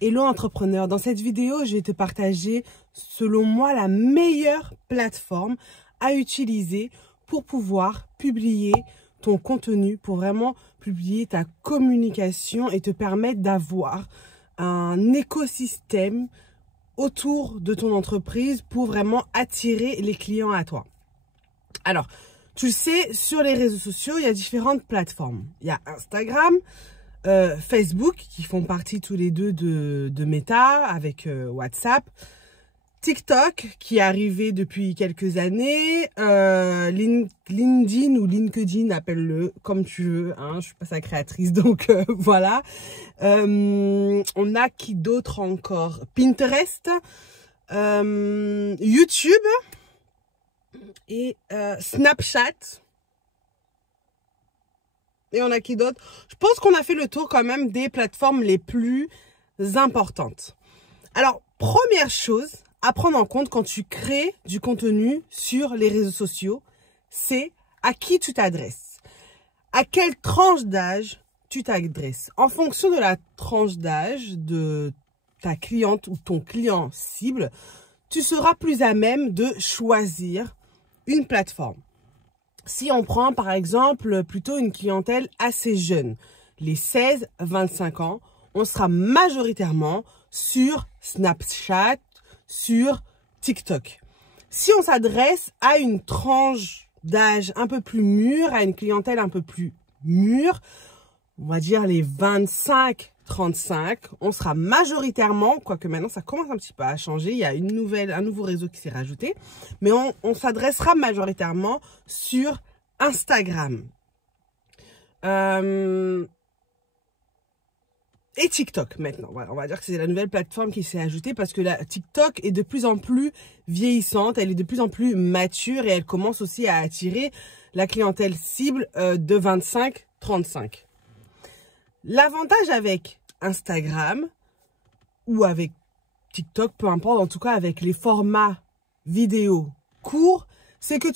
Hello entrepreneur, dans cette vidéo, je vais te partager, selon moi, la meilleure plateforme à utiliser pour pouvoir publier ton contenu, pour vraiment publier ta communication et te permettre d'avoir un écosystème autour de ton entreprise pour vraiment attirer les clients à toi. Alors, tu le sais, sur les réseaux sociaux, il y a différentes plateformes. Il y a Instagram, Facebook, qui font partie tous les deux de Meta avec WhatsApp, TikTok, qui est arrivé depuis quelques années, LinkedIn ou LinkedIn, appelle-le comme tu veux, hein, je suis pas sa créatrice, donc voilà. On a qui d'autre encore? Pinterest, YouTube et Snapchat. Et on a qui d'autre? Je pense qu'on a fait le tour quand même des plateformes les plus importantes. Alors, première chose à prendre en compte quand tu crées du contenu sur les réseaux sociaux, c'est à qui tu t'adresses. À quelle tranche d'âge tu t'adresses. En fonction de la tranche d'âge de ta cliente ou ton client cible, tu seras plus à même de choisir une plateforme. Si on prend par exemple plutôt une clientèle assez jeune, les 16-25 ans, on sera majoritairement sur Snapchat, sur TikTok. Si on s'adresse à une tranche d'âge un peu plus mûre, à une clientèle un peu plus mûre, on va dire les 25-35, on sera majoritairement, quoique maintenant ça commence un petit peu à changer, il y a un nouveau réseau qui s'est rajouté, mais on s'adressera majoritairement sur Instagram et TikTok maintenant. Voilà, on va dire que c'est la nouvelle plateforme qui s'est ajoutée parce que la TikTok est de plus en plus vieillissante, elle est de plus en plus mature et elle commence aussi à attirer la clientèle cible de 25-35. L'avantage avec Instagram ou avec TikTok, peu importe, en tout cas avec les formats vidéo courts, c'est que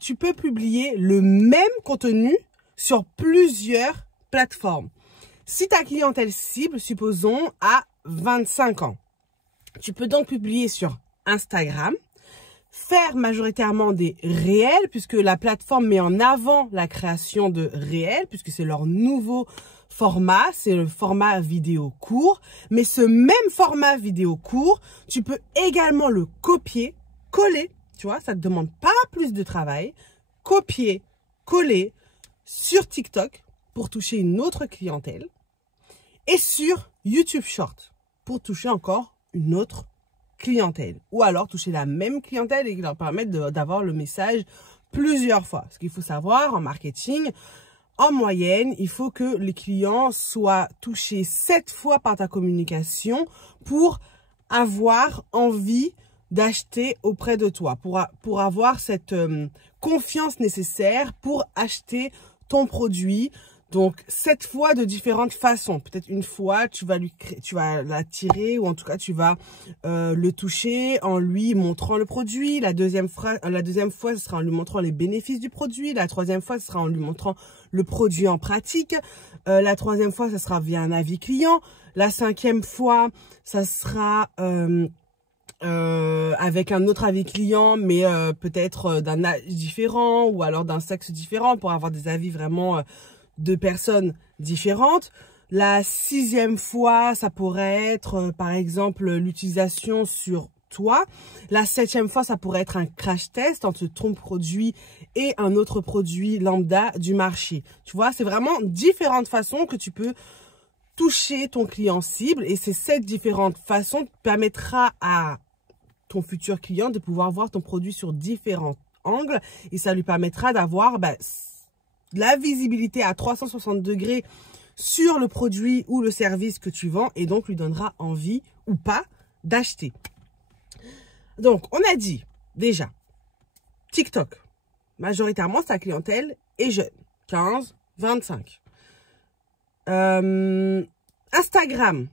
tu peux publier le même contenu sur plusieurs plateformes. Si ta clientèle cible, supposons, a 25 ans, tu peux donc publier sur Instagram, faire majoritairement des réels, puisque la plateforme met en avant la création de réels, puisque c'est leur nouveau format, c'est le format vidéo court. Mais ce même format vidéo court, tu peux également le copier, coller, tu vois, ça ne te demande pas plus de travail, copier, coller sur TikTok pour toucher une autre clientèle et sur YouTube Short pour toucher encore une autre clientèle, ou alors toucher la même clientèle et leur permettre d'avoir le message plusieurs fois. Ce qu'il faut savoir en marketing, en moyenne, il faut que les clients soient touchés 7 fois par ta communication pour avoir envie d'acheter auprès de toi, pour avoir cette confiance nécessaire pour acheter ton produit. Donc, 7 fois de différentes façons. Peut-être une fois, tu vas l'attirer ou en tout cas, tu vas le toucher en lui montrant le produit. La deuxième fois, ce sera en lui montrant les bénéfices du produit. La troisième fois, ce sera en lui montrant le produit en pratique. La troisième fois, ce sera via un avis client. La cinquième fois, ça sera avec un autre avis client, mais peut-être d'un âge différent ou alors d'un sexe différent pour avoir des avis vraiment de personnes différentes. La sixième fois, ça pourrait être par exemple l'utilisation sur toi. La septième fois, ça pourrait être un crash test entre ton produit et un autre produit lambda du marché. Tu vois, c'est vraiment différentes façons que tu peux toucher ton client cible et ces 7 différentes façons te permettra à ton futur client de pouvoir voir ton produit sur différents angles et ça lui permettra d'avoir la visibilité à 360 degrés sur le produit ou le service que tu vends et donc lui donnera envie ou pas d'acheter. Donc, on a dit déjà, TikTok, majoritairement sa clientèle est jeune, 15-25. Instagram,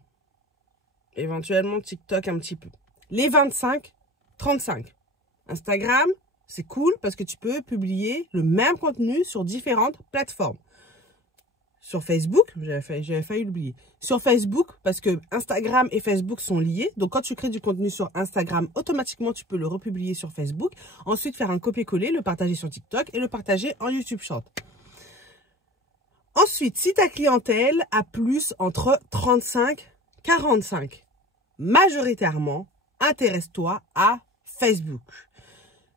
éventuellement TikTok un petit peu. Les 25-35. Instagram, c'est cool parce que tu peux publier le même contenu sur différentes plateformes. sur Facebook, j'avais failli l'oublier, sur Facebook, parce que Instagram et Facebook sont liés. Donc, quand tu crées du contenu sur Instagram, automatiquement, tu peux le republier sur Facebook. Ensuite, faire un copier-coller, le partager sur TikTok et le partager en YouTube Short. Ensuite, si ta clientèle a plus entre 35 et 45, majoritairement, intéresse-toi à Facebook.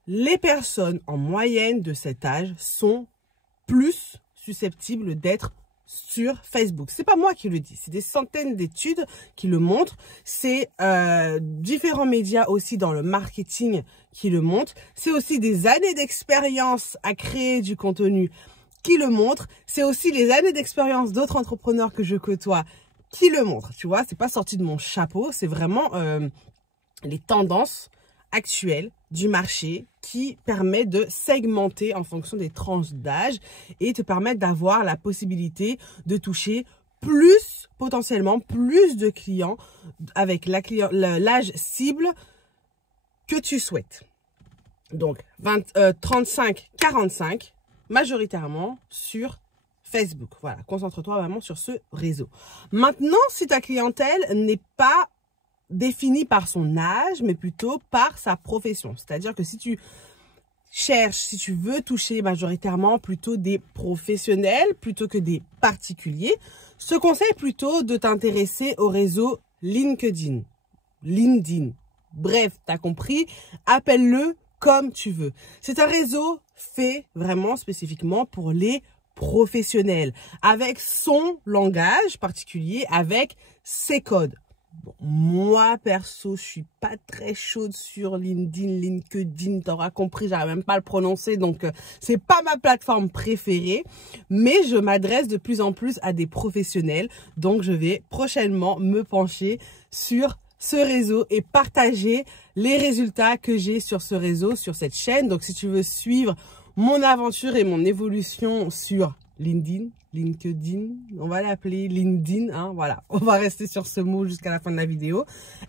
Les personnes en moyenne de cet âge sont plus susceptibles d'être sur Facebook. C'est pas moi qui le dis, c'est des centaines d'études qui le montrent. C'est différents médias aussi dans le marketing qui le montrent. C'est aussi des années d'expérience à créer du contenu qui le montrent. C'est aussi les années d'expérience d'autres entrepreneurs que je côtoie qui le montrent. Tu vois, c'est pas sorti de mon chapeau, c'est vraiment les tendances actuelles du marché qui permet de segmenter en fonction des tranches d'âge et te permettre d'avoir la possibilité de toucher plus, potentiellement plus de clients avec l'âge cible que tu souhaites. Donc 35-45 majoritairement sur Facebook. Voilà, concentre-toi vraiment sur ce réseau. Maintenant, si ta clientèle n'est pas définie par son âge, mais plutôt par sa profession. C'est-à-dire que si tu cherches, si tu veux toucher majoritairement plutôt des professionnels plutôt que des particuliers, je te conseille plutôt de t'intéresser au réseau LinkedIn. Bref, t'as compris, appelle-le comme tu veux. C'est un réseau fait vraiment spécifiquement pour les professionnels, avec son langage particulier, avec ses codes. Bon, moi, perso, je suis pas très chaude sur LinkedIn, t'auras compris, j'arrive même pas à le prononcer, donc c'est pas ma plateforme préférée, mais je m'adresse de plus en plus à des professionnels, donc je vais prochainement me pencher sur ce réseau et partager les résultats que j'ai sur ce réseau, sur cette chaîne. Donc, si tu veux suivre mon aventure et mon évolution sur LinkedIn, on va l'appeler LinkedIn, hein, voilà, on va rester sur ce mot jusqu'à la fin de la vidéo.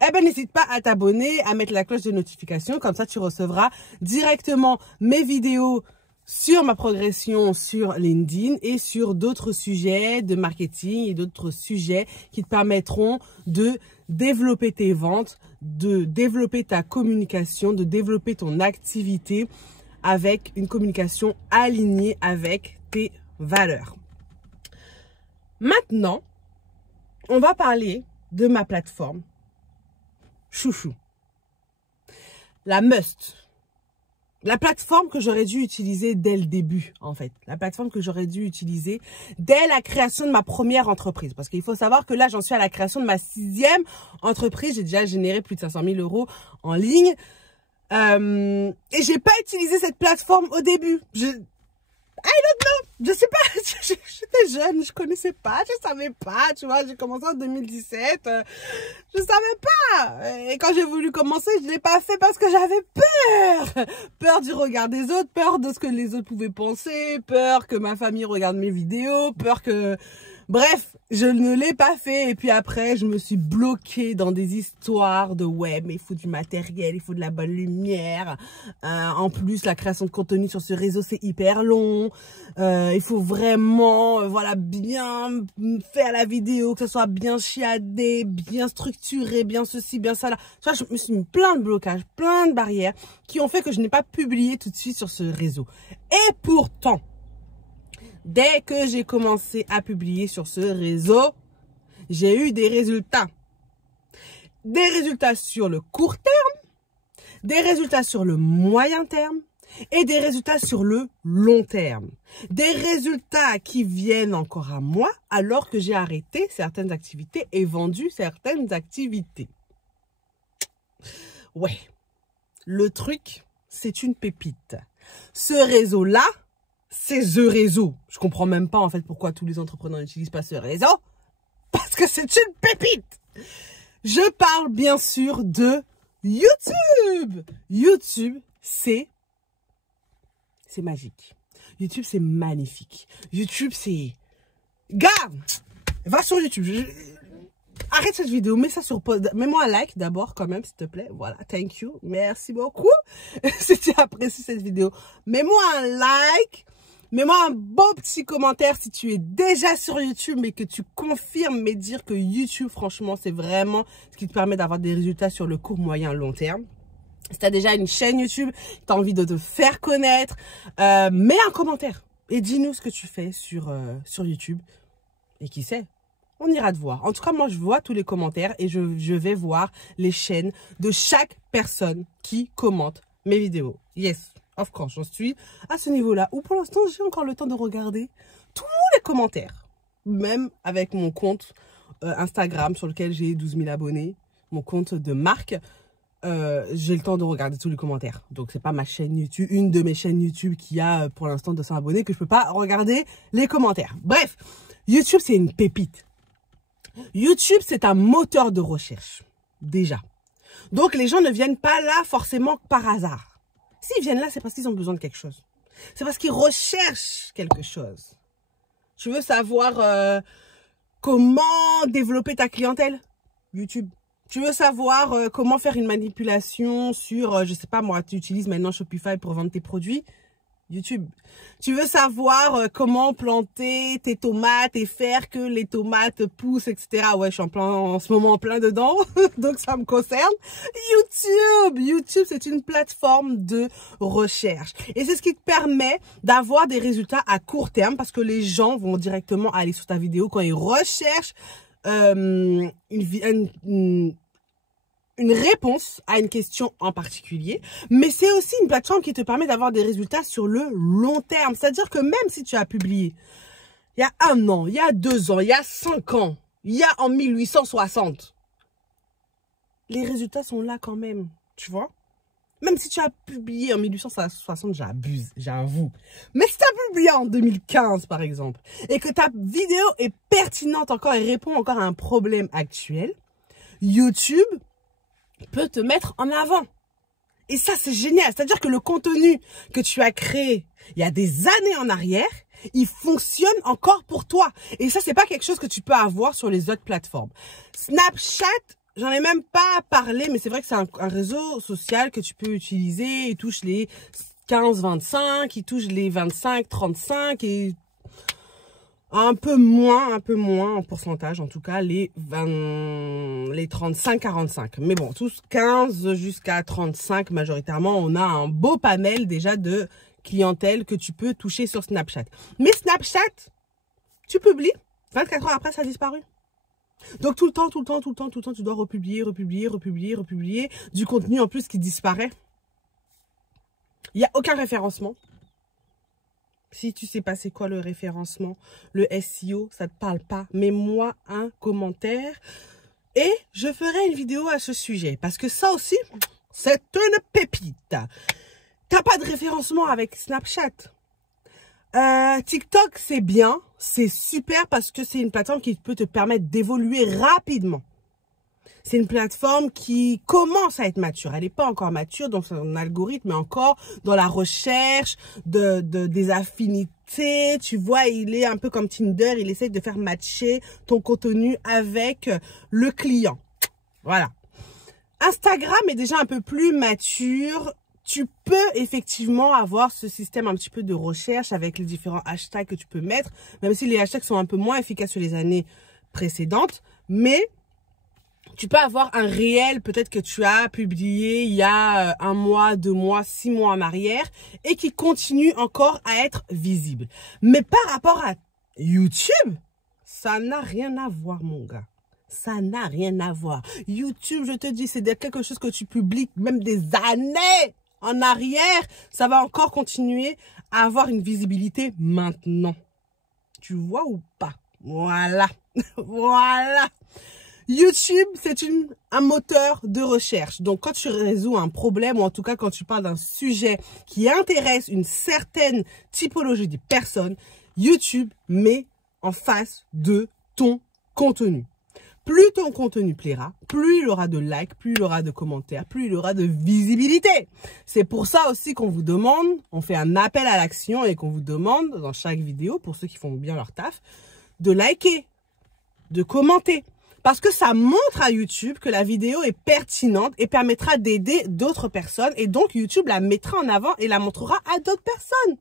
Eh ben, n'hésite pas à t'abonner, à mettre la cloche de notification, comme ça tu recevras directement mes vidéos sur ma progression sur LinkedIn et sur d'autres sujets de marketing et d'autres sujets qui te permettront de développer tes ventes, de développer ta communication, de développer ton activité avec une communication alignée avec tes valeurs. Maintenant, on va parler de ma plateforme chouchou. La must. La plateforme que j'aurais dû utiliser dès le début, en fait. La plateforme que j'aurais dû utiliser dès la création de ma première entreprise. Parce qu'il faut savoir que là, j'en suis à la création de ma 6e entreprise. J'ai déjà généré plus de 500 000 € en ligne. Et j'ai pas utilisé cette plateforme au début. I don't know, je sais pas, j'étais jeune, je connaissais pas, je savais pas, tu vois, j'ai commencé en 2017, je savais pas. Et quand j'ai voulu commencer, je l'ai pas fait parce que j'avais peur. Peur du regard des autres, peur de ce que les autres pouvaient penser, peur que ma famille regarde mes vidéos, peur que... Bref, je ne l'ai pas fait et puis après, je me suis bloquée dans des histoires de ouais, mais il faut du matériel, il faut de la bonne lumière. En plus, la création de contenu sur ce réseau, c'est hyper long. Il faut vraiment, voilà, bien faire la vidéo, que ce soit bien chiadé, bien structuré, bien ceci, bien ça là. Tu vois, je me suis mis plein de blocages, plein de barrières qui ont fait que je n'ai pas publié tout de suite sur ce réseau. Et pourtant, dès que j'ai commencé à publier sur ce réseau, j'ai eu des résultats. Des résultats sur le court terme, des résultats sur le moyen terme et des résultats sur le long terme. Des résultats qui viennent encore à moi alors que j'ai arrêté certaines activités et vendu certaines activités. Ouais, le truc, c'est une pépite. Ce réseau-là, c'est The Réseau. Je comprends même pas en fait pourquoi tous les entrepreneurs n'utilisent pas ce réseau. Parce que c'est une pépite. Je parle bien sûr de YouTube. YouTube, c'est magique. YouTube, c'est magnifique. YouTube, c'est... Garde, va sur YouTube. Arrête cette vidéo, mets ça sur pause. Mets-moi un like d'abord quand même, s'il te plaît. Voilà, thank you. Merci beaucoup. Si tu apprécies cette vidéo, mets-moi un like. Mets-moi un beau petit commentaire si tu es déjà sur YouTube, mais que tu confirmes, mais dire que YouTube, franchement, c'est vraiment ce qui te permet d'avoir des résultats sur le court, moyen, long terme. Si tu as déjà une chaîne YouTube, tu as envie de te faire connaître, mets un commentaire et dis-nous ce que tu fais sur YouTube. Et qui sait, on ira te voir. En tout cas, moi, je vois tous les commentaires et je vais voir les chaînes de chaque personne qui commente mes vidéos. Yes, of course, j'en suis à ce niveau-là où pour l'instant, j'ai encore le temps de regarder tous les commentaires. Même avec mon compte Instagram sur lequel j'ai 12 000 abonnés, mon compte de marque, j'ai le temps de regarder tous les commentaires. Donc, c'est pas ma chaîne YouTube, une de mes chaînes YouTube qui a pour l'instant 200 abonnés que je peux pas regarder les commentaires. Bref, YouTube, c'est une pépite. YouTube, c'est un moteur de recherche, déjà. Donc, les gens ne viennent pas là forcément par hasard. S'ils viennent là, c'est parce qu'ils ont besoin de quelque chose. C'est parce qu'ils recherchent quelque chose. Tu veux savoir comment développer ta clientèle? YouTube. Tu veux savoir comment faire une manipulation sur, je sais pas moi, tu utilises maintenant Shopify pour vendre tes produits? YouTube. Tu veux savoir comment planter tes tomates et faire que les tomates poussent, etc. Ouais, je suis en ce moment en plein dedans, donc ça me concerne. YouTube. YouTube, c'est une plateforme de recherche. Et c'est ce qui te permet d'avoir des résultats à court terme parce que les gens vont directement aller sur ta vidéo quand ils recherchent une réponse à une question en particulier, mais c'est aussi une plateforme qui te permet d'avoir des résultats sur le long terme. C'est-à-dire que même si tu as publié il y a 1 an, il y a 2 ans, il y a 5 ans, il y a en 1860, les résultats sont là quand même, tu vois. Même si tu as publié en 1860, j'abuse, j'avoue. Mais si tu as publié en 2015, par exemple, et que ta vidéo est pertinente encore et répond encore à un problème actuel, YouTube peut te mettre en avant. Et ça, c'est génial. C'est-à-dire que le contenu que tu as créé il y a des années en arrière, il fonctionne encore pour toi. Et ça, c'est pas quelque chose que tu peux avoir sur les autres plateformes. Snapchat, j'en ai même pas parlé, mais c'est vrai que c'est un réseau social que tu peux utiliser. Il touche les 15-25, il touche les 25-35 et un peu moins en pourcentage, en tout cas, les 35-45. Mais bon, tous 15 jusqu'à 35, majoritairement, on a un beau panel déjà de clientèle que tu peux toucher sur Snapchat. Mais Snapchat, tu publies, 24 heures après, ça a disparu. Donc, tout le temps, tu dois republier du contenu en plus qui disparaît. Il n'y a aucun référencement. Si tu sais pas c'est quoi le référencement, le SEO, ça te parle pas, mets-moi un commentaire et je ferai une vidéo à ce sujet. Parce que ça aussi, c'est une pépite. T'as pas de référencement avec Snapchat. TikTok, c'est bien, c'est super parce que c'est une plateforme qui peut te permettre d'évoluer rapidement. C'est une plateforme qui commence à être mature. Elle n'est pas encore mature, donc son algorithme est encore dans la recherche des affinités. Tu vois, il est un peu comme Tinder. Il essaie de faire matcher ton contenu avec le client. Voilà. Instagram est déjà un peu plus mature. Tu peux effectivement avoir ce système un petit peu de recherche avec les différents hashtags que tu peux mettre, même si les hashtags sont un peu moins efficaces sur les années précédentes. Mais tu peux avoir un réel, peut-être que tu as publié il y a 1 mois, 2 mois, 6 mois en arrière et qui continue encore à être visible. Mais par rapport à YouTube, ça n'a rien à voir, mon gars. Ça n'a rien à voir. YouTube, je te dis, c'est quelque chose que tu publies même des années en arrière. Ça va encore continuer à avoir une visibilité maintenant. Tu vois ou pas? Voilà. Voilà. YouTube, c'est un moteur de recherche. Donc, quand tu résous un problème, ou en tout cas, quand tu parles d'un sujet qui intéresse une certaine typologie de personnes, YouTube met en face de ton contenu. Plus ton contenu plaira, plus il aura de likes, plus il aura de commentaires, plus il aura de visibilité. C'est pour ça aussi qu'on vous demande, on fait un appel à l'action et qu'on vous demande dans chaque vidéo, pour ceux qui font bien leur taf, de liker, de commenter. Parce que ça montre à YouTube que la vidéo est pertinente et permettra d'aider d'autres personnes. Et donc, YouTube la mettra en avant et la montrera à d'autres personnes.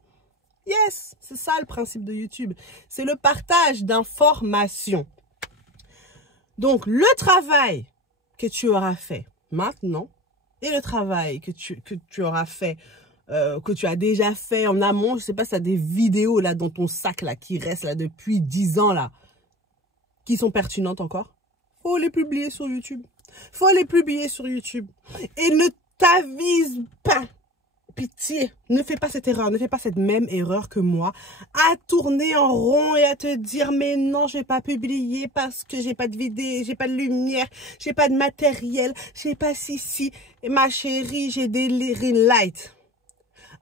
Yes, c'est ça le principe de YouTube. C'est le partage d'informations. Donc, le travail que tu auras fait maintenant et le travail que tu auras fait, que tu as déjà fait en amont, je sais pas si tu as des vidéos là dans ton sac là qui restent là depuis 10 ans là, qui sont pertinentes encore, faut les publier sur YouTube. Faut les publier sur YouTube. Et ne t'avise pas. Pitié, ne fais pas cette erreur, ne fais pas cette même erreur que moi, à tourner en rond et à te dire mais non, je vais pas publier parce que j'ai pas de vidéo, j'ai pas de lumière, j'ai pas de matériel, j'ai pas si. Et ma chérie, j'ai des ring lights.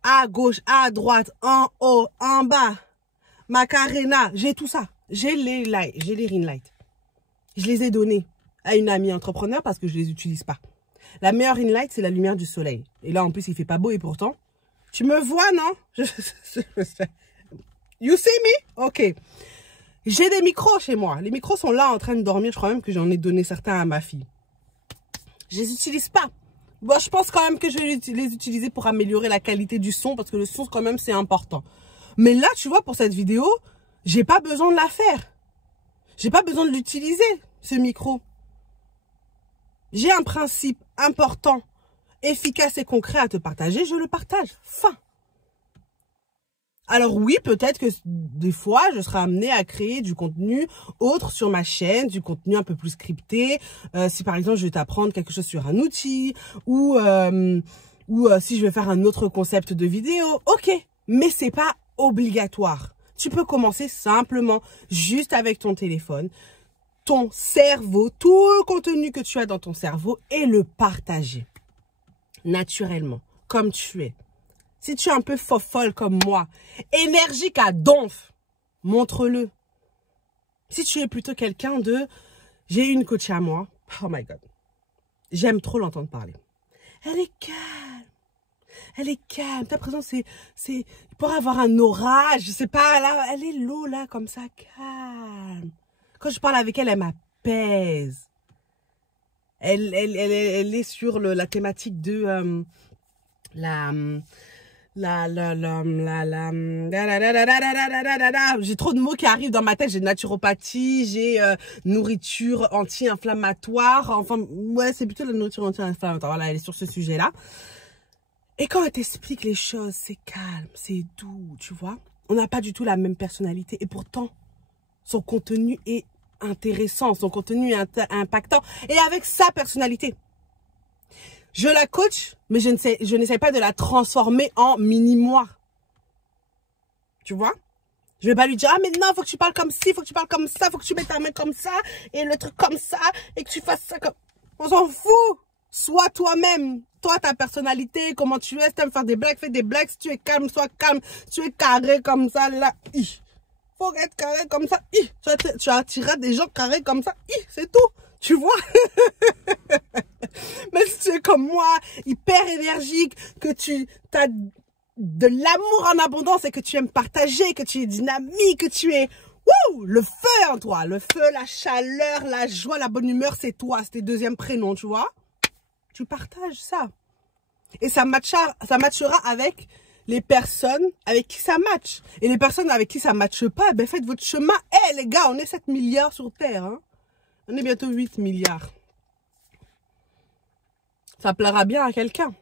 À gauche, à droite, en haut, en bas. Macarena, j'ai tout ça. J'ai les ring lights. Je les ai donnés à une amie entrepreneur parce que je les utilise pas. La meilleure ring light, c'est la lumière du soleil. Et là, en plus, il fait pas beau et pourtant, tu me vois, non? You see me? Ok. J'ai des micros chez moi. Les micros sont là en train de dormir. Je crois même que j'en ai donné certains à ma fille. Je les utilise pas. Bon, je pense quand même que je vais les utiliser pour améliorer la qualité du son parce que le son, quand même, c'est important. Mais là, tu vois, pour cette vidéo, j'ai pas besoin de la faire. J'ai pas besoin de l'utiliser, ce micro. J'ai un principe important, efficace et concret à te partager, je le partage. Fin. Alors oui, peut-être que des fois, je serai amenée à créer du contenu autre sur ma chaîne, du contenu un peu plus scripté. Si par exemple, je vais t'apprendre quelque chose sur un outil ou si je vais faire un autre concept de vidéo, ok. Mais c'est pas obligatoire. Tu peux commencer simplement, juste avec ton téléphone, ton cerveau, tout le contenu que tu as dans ton cerveau et le partager naturellement, comme tu es. Si tu es un peu folle comme moi, énergique à donf, montre-le. Si tu es plutôt quelqu'un de « j'ai une coach à moi », oh my God, j'aime trop l'entendre parler. Elle est calme. Elle est calme. Ta présence, c'est pour avoir un orage, je sais pas, là, elle est low, là, comme ça, calme. Quand je parle avec elle, elle m'apaise. Elle est sur la thématique de j'ai trop de mots qui arrivent dans ma tête. J'ai naturopathie, j'ai nourriture anti-inflammatoire. Enfin, ouais, c'est plutôt la nourriture anti-inflammatoire. Voilà, elle est sur ce sujet-là. Et quand elle t'explique les choses, c'est calme, c'est doux, tu vois. On n'a pas du tout la même personnalité. Et pourtant, son contenu est intéressant, son contenu est impactant. Et avec sa personnalité. Je la coach, mais je n'essaie pas de la transformer en mini-moi. Tu vois? Je vais pas lui dire, ah mais non, faut que tu parles comme ci, faut que tu parles comme ça, faut que tu mettes ta main comme ça, et le truc comme ça, et que tu fasses ça comme... On s'en fout! Sois toi-même. Toi, ta personnalité, comment tu es, si tu aimes faire des blagues, fais des blagues. Si tu es calme, sois calme. Si tu es carré comme ça, là, faut être carré comme ça. Tu attireras des gens carrés comme ça. C'est tout. Tu vois? Mais si tu es comme moi, hyper énergique, que tu as de l'amour en abondance et que tu aimes partager, que tu es dynamique, que tu es... Wouh, le feu en toi. Le feu, la chaleur, la joie, la bonne humeur, c'est toi. C'est tes deuxièmes prénoms, tu vois? Tu partages ça. Et ça matchera avec les personnes avec qui ça match. Et les personnes avec qui ça matche pas, ben faites votre chemin. Eh les gars, on est 7 milliards sur Terre. Hein? On est bientôt 8 milliards. Ça plaira bien à quelqu'un.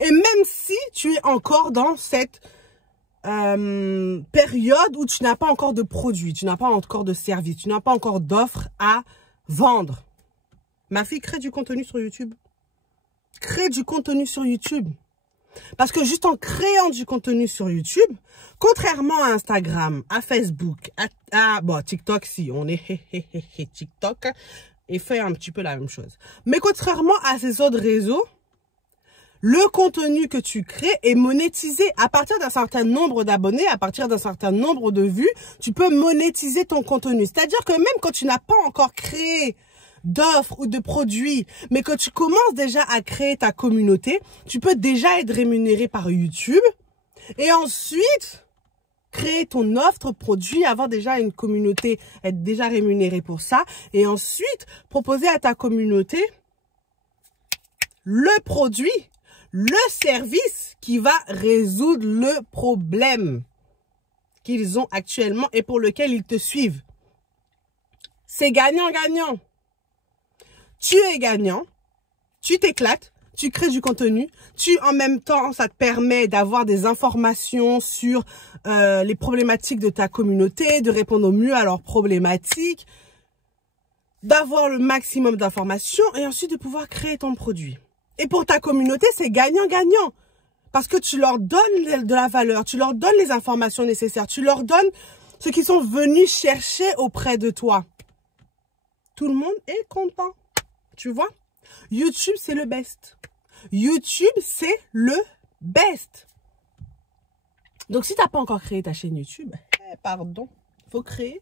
Et même si tu es encore dans cette période où tu n'as pas encore de produits, tu n'as pas encore de services, tu n'as pas encore d'offres à vendre. Ma fille, crée du contenu sur YouTube. Crée du contenu sur YouTube. Parce que juste en créant du contenu sur YouTube, contrairement à Instagram, à Facebook, bon, TikTok, si, on est TikTok, et fait un petit peu la même chose. Mais contrairement à ces autres réseaux, le contenu que tu crées est monétisé. À partir d'un certain nombre d'abonnés, à partir d'un certain nombre de vues, tu peux monétiser ton contenu. C'est-à-dire que même quand tu n'as pas encore créé d'offres ou de produits, mais que tu commences déjà à créer ta communauté, tu peux déjà être rémunéré par YouTube et ensuite créer ton offre, produit, avoir déjà une communauté, être déjà rémunéré pour ça et ensuite proposer à ta communauté le produit, le service qui va résoudre le problème qu'ils ont actuellement et pour lequel ils te suivent. C'est gagnant-gagnant. Tu es gagnant, tu t'éclates, tu crées du contenu, en même temps, ça te permet d'avoir des informations sur les problématiques de ta communauté, de répondre au mieux à leurs problématiques, d'avoir le maximum d'informations et ensuite de pouvoir créer ton produit. Et pour ta communauté, c'est gagnant-gagnant. Parce que tu leur donnes de la valeur, tu leur donnes les informations nécessaires, tu leur donnes ce qu'ils sont venus chercher auprès de toi. Tout le monde est content. Tu vois? YouTube, c'est le best. YouTube, c'est le best. Donc, si tu n'as pas encore créé ta chaîne YouTube, pardon, faut créer.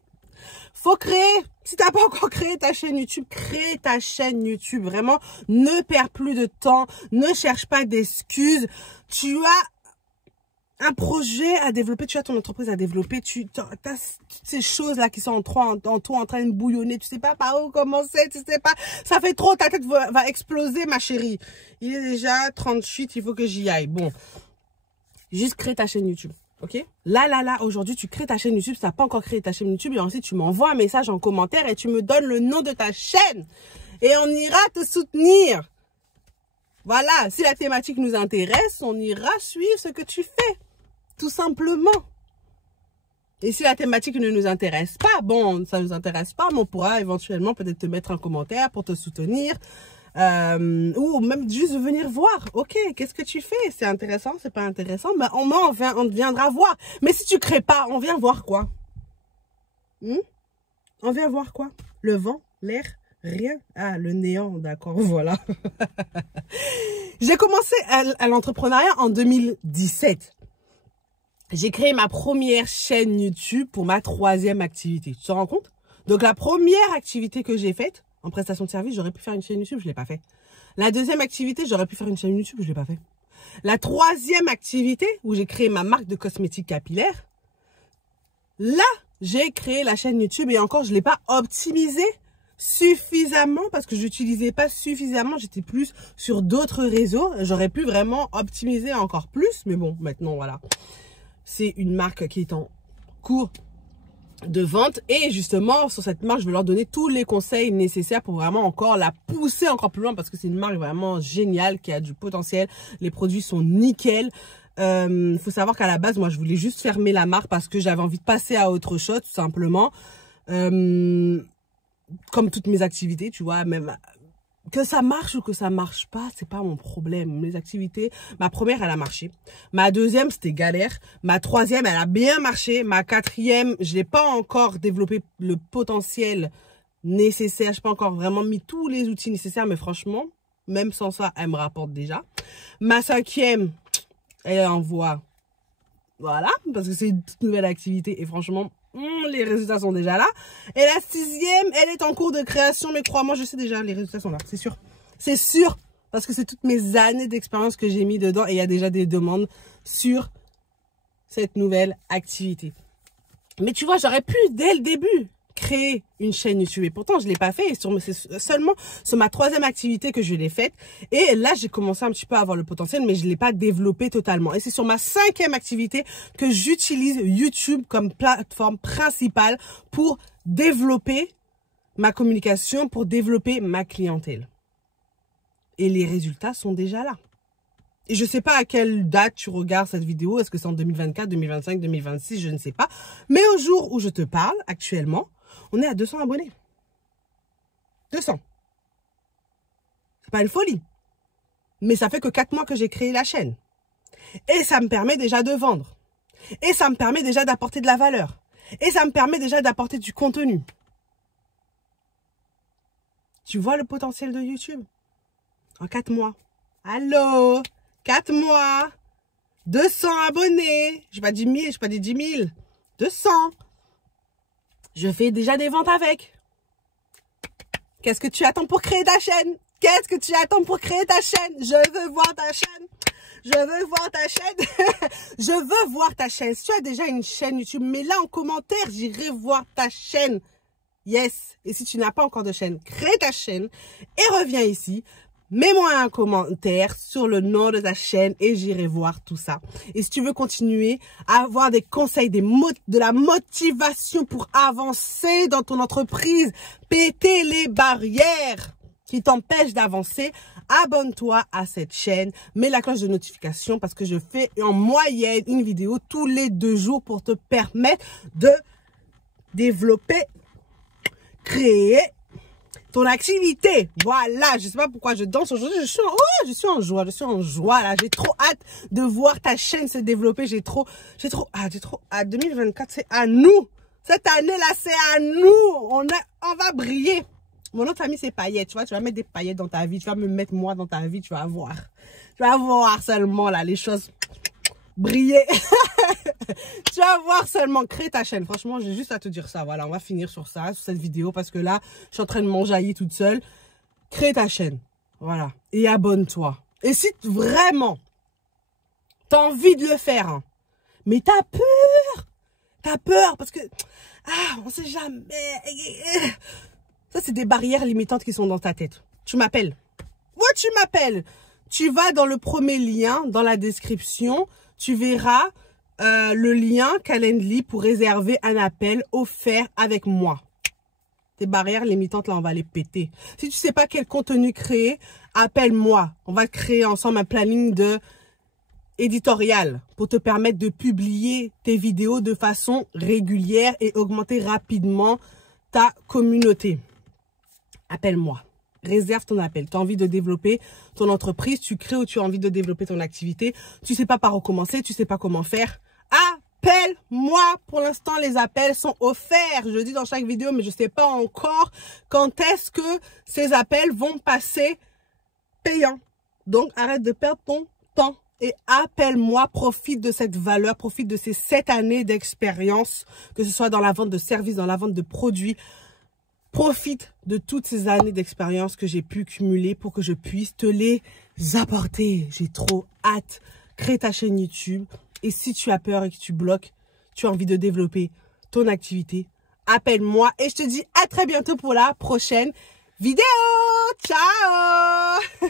Faut créer. Si tu n'as pas encore créé ta chaîne YouTube, crée ta chaîne YouTube. Vraiment, ne perds plus de temps. Ne cherche pas d'excuses. Tu as un projet à développer. Tu as ton entreprise à développer. Tu as toutes ces choses-là qui sont en toi en train de bouillonner. Tu sais pas par où commencer. Tu sais pas. Ça fait trop. Ta tête va exploser, ma chérie. Il est déjà 38. Il faut que j'y aille. Bon. Juste crée ta chaîne YouTube. Ok, là, aujourd'hui, tu crées ta chaîne YouTube. Si tu n'as pas encore créé ta chaîne YouTube, et ensuite, tu m'envoies un message en commentaire et tu me donnes le nom de ta chaîne. Et on ira te soutenir. Voilà, si la thématique nous intéresse, on ira suivre ce que tu fais. Tout simplement. Et si la thématique ne nous intéresse pas, bon, ça ne nous intéresse pas, mais on pourra éventuellement peut-être te mettre un commentaire pour te soutenir. Ou même juste venir voir. Ok, qu'est-ce que tu fais? C'est intéressant, c'est pas intéressant? Ben, on viendra voir. Mais si tu crées pas, on vient voir quoi? On vient voir quoi? Le vent, l'air, rien. Ah, le néant, d'accord, voilà. J'ai commencé à l'entrepreneuriat en 2017. J'ai créé ma première chaîne YouTube pour ma 3e activité. Tu te rends compte? Donc, la première activité que j'ai faite, en prestation de service, j'aurais pu faire une chaîne YouTube, je ne l'ai pas fait. La 2e activité, j'aurais pu faire une chaîne YouTube, je ne l'ai pas fait. La 3e activité, où j'ai créé ma marque de cosmétiques capillaires, là, j'ai créé la chaîne YouTube et encore, je ne l'ai pas optimisée suffisamment parce que je n'utilisais pas suffisamment. J'étais plus sur d'autres réseaux. J'aurais pu vraiment optimiser encore plus, mais bon, maintenant, voilà. C'est une marque qui est en cours de vente et justement sur cette marque je vais leur donner tous les conseils nécessaires pour vraiment encore la pousser encore plus loin parce que c'est une marque vraiment géniale qui a du potentiel. Les produits sont nickel. Faut savoir qu'à la base moi je voulais juste fermer la marque parce que j'avais envie de passer à autre chose tout simplement, comme toutes mes activités, tu vois, même que ça marche ou que ça marche pas, c'est pas mon problème. Mes activités, ma première, elle a marché. Ma 2e, c'était galère. Ma 3e, elle a bien marché. Ma 4e, je n'ai pas encore développé le potentiel nécessaire. Je n'ai pas encore vraiment mis tous les outils nécessaires, mais franchement, même sans ça, elle me rapporte déjà. Ma 5e, elle est en voie. Voilà, parce que c'est une toute nouvelle activité et franchement, les résultats sont déjà là. Et la 6e, elle est en cours de création, mais crois-moi, je sais déjà, les résultats sont là, c'est sûr. C'est sûr, parce que c'est toutes mes années d'expérience que j'ai mis dedans et il y a déjà des demandes sur cette nouvelle activité. Mais tu vois, j'aurais pu, dès le début, créer une chaîne YouTube. Et pourtant, je ne l'ai pas fait. C'est seulement sur ma 3e activité que je l'ai faite. Et là, j'ai commencé un petit peu à avoir le potentiel, mais je ne l'ai pas développé totalement. Et c'est sur ma 5e activité que j'utilise YouTube comme plateforme principale pour développer ma communication, pour développer ma clientèle. Et les résultats sont déjà là. Et je ne sais pas à quelle date tu regardes cette vidéo. Est-ce que c'est en 2024, 2025, 2026? Je ne sais pas. Mais au jour où je te parle, actuellement, on est à 200 abonnés. 200. C'est pas une folie. Mais ça fait que 4 mois que j'ai créé la chaîne. Et ça me permet déjà de vendre. Et ça me permet déjà d'apporter de la valeur. Et ça me permet déjà d'apporter du contenu. Tu vois le potentiel de YouTube? En 4 mois. Allô? 4 mois. 200 abonnés. Je n'ai pas dit 1000, je n'ai pas dit 10 000. 200. Je fais déjà des ventes avec. Qu'est-ce que tu attends pour créer ta chaîne? Qu'est-ce que tu attends pour créer ta chaîne? Je veux voir ta chaîne. Je veux voir ta chaîne. Je veux voir ta chaîne. Si tu as déjà une chaîne YouTube, mets-la en commentaire. J'irai voir ta chaîne. Yes. Et si tu n'as pas encore de chaîne, crée ta chaîne et reviens ici. mets-moi un commentaire sur le nom de ta chaîne et j'irai voir tout ça. Et si tu veux continuer à avoir des conseils, de la motivation pour avancer dans ton entreprise, péter les barrières qui t'empêchent d'avancer, abonne-toi à cette chaîne, mets la cloche de notification parce que je fais en moyenne une vidéo tous les 2 jours pour te permettre de développer, créer ton activité. Voilà, je sais pas pourquoi je danse aujourd'hui, je suis en joie là, j'ai trop hâte de voir ta chaîne se développer, j'ai trop hâte. 2024 c'est à nous. Cette année là c'est à nous. On va briller. Mon nom de famille c'est Paillettes, tu vois, tu vas mettre des paillettes dans ta vie, tu vas me mettre moi dans ta vie, tu vas voir. Tu vas voir seulement là les choses briller. Tu vas voir seulement, crée ta chaîne. Franchement, j'ai juste à te dire ça. Voilà, on va finir sur ça, sur cette vidéo, parce que là, je suis en train de m'enjailler toute seule. Crée ta chaîne. Voilà. Et abonne-toi. Et si vraiment, t'as envie de le faire, hein, mais t'as peur, parce que, on sait jamais. Ça, c'est des barrières limitantes qui sont dans ta tête. Tu m'appelles. Ouais, tu m'appelles. Tu vas dans le premier lien, dans la description, tu verras le lien Calendly pour réserver un appel offert avec moi. Tes barrières limitantes, là, on va les péter. Si tu sais pas quel contenu créer, appelle-moi. On va créer ensemble un planning éditorial pour te permettre de publier tes vidéos de façon régulière et augmenter rapidement ta communauté. Appelle-moi. Réserve ton appel. Tu as envie de développer ton entreprise, tu crées ou tu as envie de développer ton activité. Tu sais pas par où commencer, tu sais pas comment faire. Appelle-moi. Pour l'instant, les appels sont offerts. Je le dis dans chaque vidéo, mais je sais pas encore quand est-ce que ces appels vont passer payants. Donc, arrête de perdre ton temps et appelle-moi. Profite de cette valeur, profite de ces 7 années d'expérience, que ce soit dans la vente de services, dans la vente de produits. Profite de toutes ces années d'expérience que j'ai pu cumuler pour que je puisse te les apporter. J'ai trop hâte. Crée ta chaîne YouTube. Et si tu as peur et que tu bloques, tu as envie de développer ton activité, appelle-moi. Et je te dis à très bientôt pour la prochaine vidéo. Ciao!